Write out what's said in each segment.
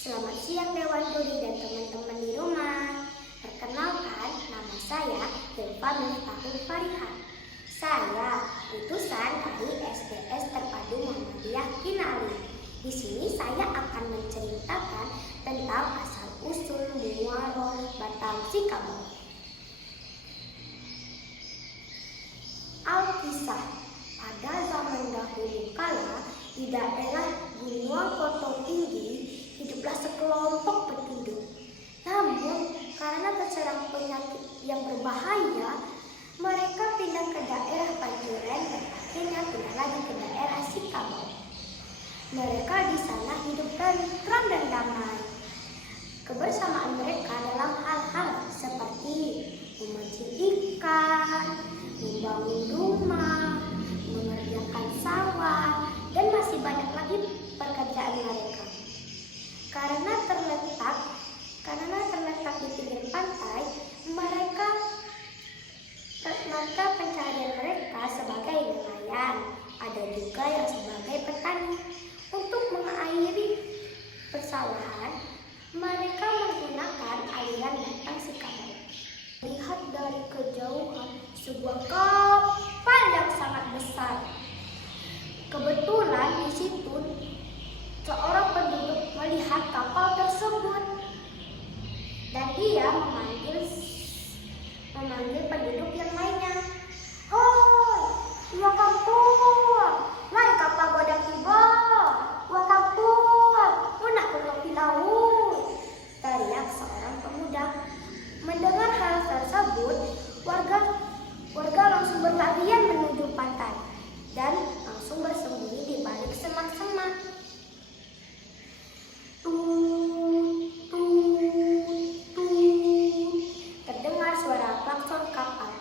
Selamat siang Dewan Juri dan teman-teman di rumah. Perkenalkan, nama saya Hilfa Miftahul Fariha. Saya utusan dari SDS Terpadu Muhammadiyah Kinali. Di sini saya akan menceritakan tentang asal-usul Muwaro Batam Sikabau. Alkisah, pada zaman dahulu kala di daerah Gunung Kotong Tinggi hiduplah sekelompok penduduk. Namun karena terserang penyakit yang berbahaya, mereka pindah ke daerah Panjuren dan akhirnya pindah lagi ke daerah Sikabau. Mereka di sana hidup tentram dan damai. Kebersamaan mereka dalam hal-hal seperti memancing ikan, membangun rumah, mengerjakan sawah, dan masih banyak lagi pekerjaan mereka. Karena terletak di pinggir pantai, maka pencaharian mereka sebagai nelayan, ada juga yang sebagai petani. Untuk mengairi persawahan, mereka menggunakan aliran Batang Sikabau. Lihat dari kejauhan sebuah kapal yang sangat besar. Kebetulan di situ seorang penduduk melihat kapal tersebut dan dia memanggil penduduk yang lainnya. "Hoi, dua kampung, naik kapal bodak tiba, dua kampung, punah ke tepi laut," teriak seorang pemuda. Mendengar hal tersebut, warga langsung berlarian menuju pantai dan langsung bersembunyi di balik semak-semak. Terdengar suara klakson kapal.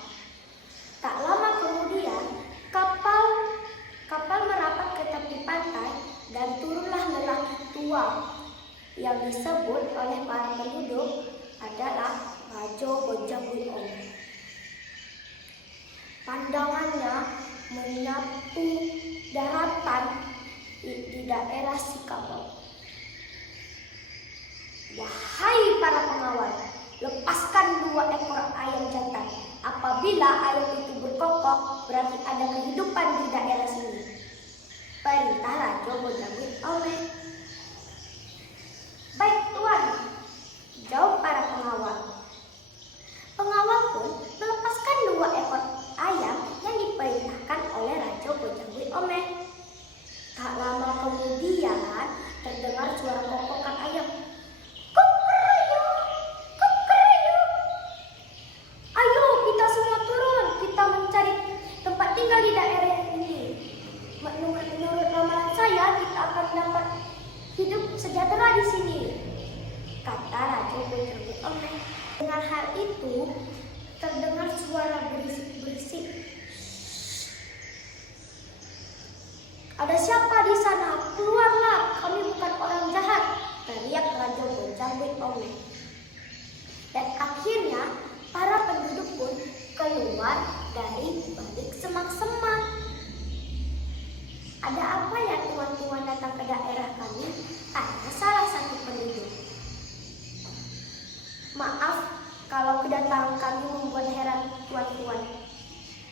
Tak lama kemudian, kapal merapat ke tepi pantai dan turunlah lelaki tua yang disebut oleh para penduduk adalah Rajo Bojang Buiong. Pandangannya menyapu daratan di daerah Sikabau. "Wahai para pengawal, lepaskan 2 ekor ayam jantan. Apabila ayam itu berkokok, berarti ada kehidupan di daerah sini," perintah Rajo Bojang Buiong. "Baik tuan," jawab para pengawal. Pengawal pun melepaskan 2 ekor ayam yang diperintahkan oleh Rajo Bojang Buiong. Tak lama kemudian terdengar suara kokokan ayam. "Ayo kita semua turun, kita mencari tempat tinggal di daerah ini. Menurut ramalan saya, kita akan dapat hidup sejahtera di sini," kata Rajo Bojang Buiong. Dengan hal itu, terdengar suara berisik-berisik. "Ada siapa di sana? Keluarlah, kami bukan orang jahat," teriak Rajo Bojang Buiong. Dan akhirnya para penduduk pun keluar dari balik semak-semak. "Ada apa ya tuan-tuan datang ke daerah kami?" tanya salah satu penduduk. "Maaf kalau kedatangan kami membuat heran tuan-tuan.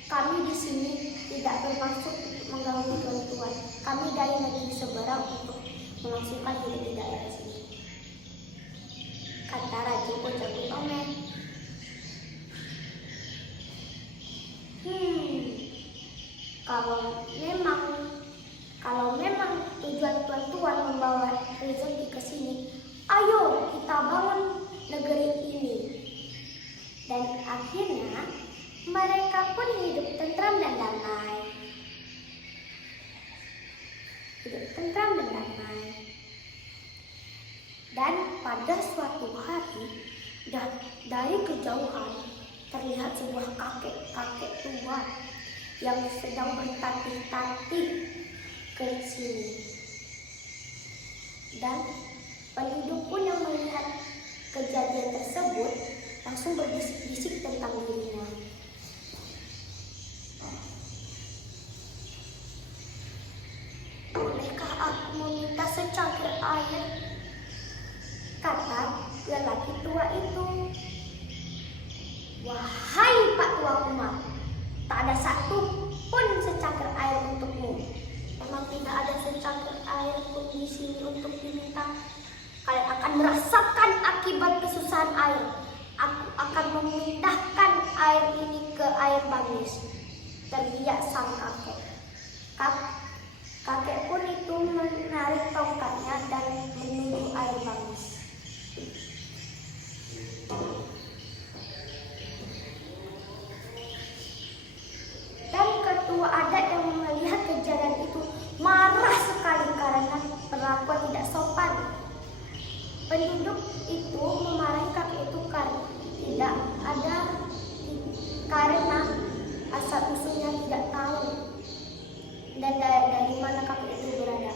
Kami di sini tidak bermaksud untuk mengganggu tuan-tuan. Kami dari negeri seberang untuk melangsungkan hidup di daerah sini," kata Rajo Bojang Buiong. Kalau memang tujuan tuan-tuan membawa rezeki ke sini, ayo kita bangun negeri ini. Dan akhirnya mereka pun hidup tentram dan damai. Dan pada suatu hari, dari kejauhan terlihat sebuah kakek tua yang sedang bertatih-tatih ke sini. Dan penduduk pun yang melihat kejadian tersebut langsung berbisik-bisik tentang dirinya. "Bolehkah aku meminta secangkir air?" tidak ada secangkir air pun di sini untuk diminta. Kalian akan merasakan akibat kesusahan air. Aku akan memindahkan air ini ke air bangis. Teriak sang kakek. Kakek pun itu menarik tongkatnya dan menuju air bangis. Dan ketua adat yang melihat kejadian itu marah sekali karena perlakuan tidak sopan. Penduduk itu memarahi kakek itu karena asal usulnya tidak tahu dan dari mana kakek itu berada.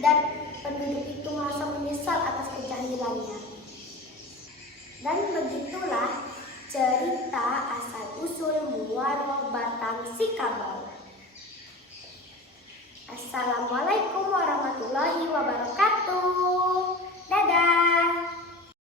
Dan penduduk itu merasa menyesal atas kejahilannya. Dan begitulah cerita asal usul Muaro Batang Sikabau. Assalamualaikum warahmatullahi wabarakatuh. Dadah.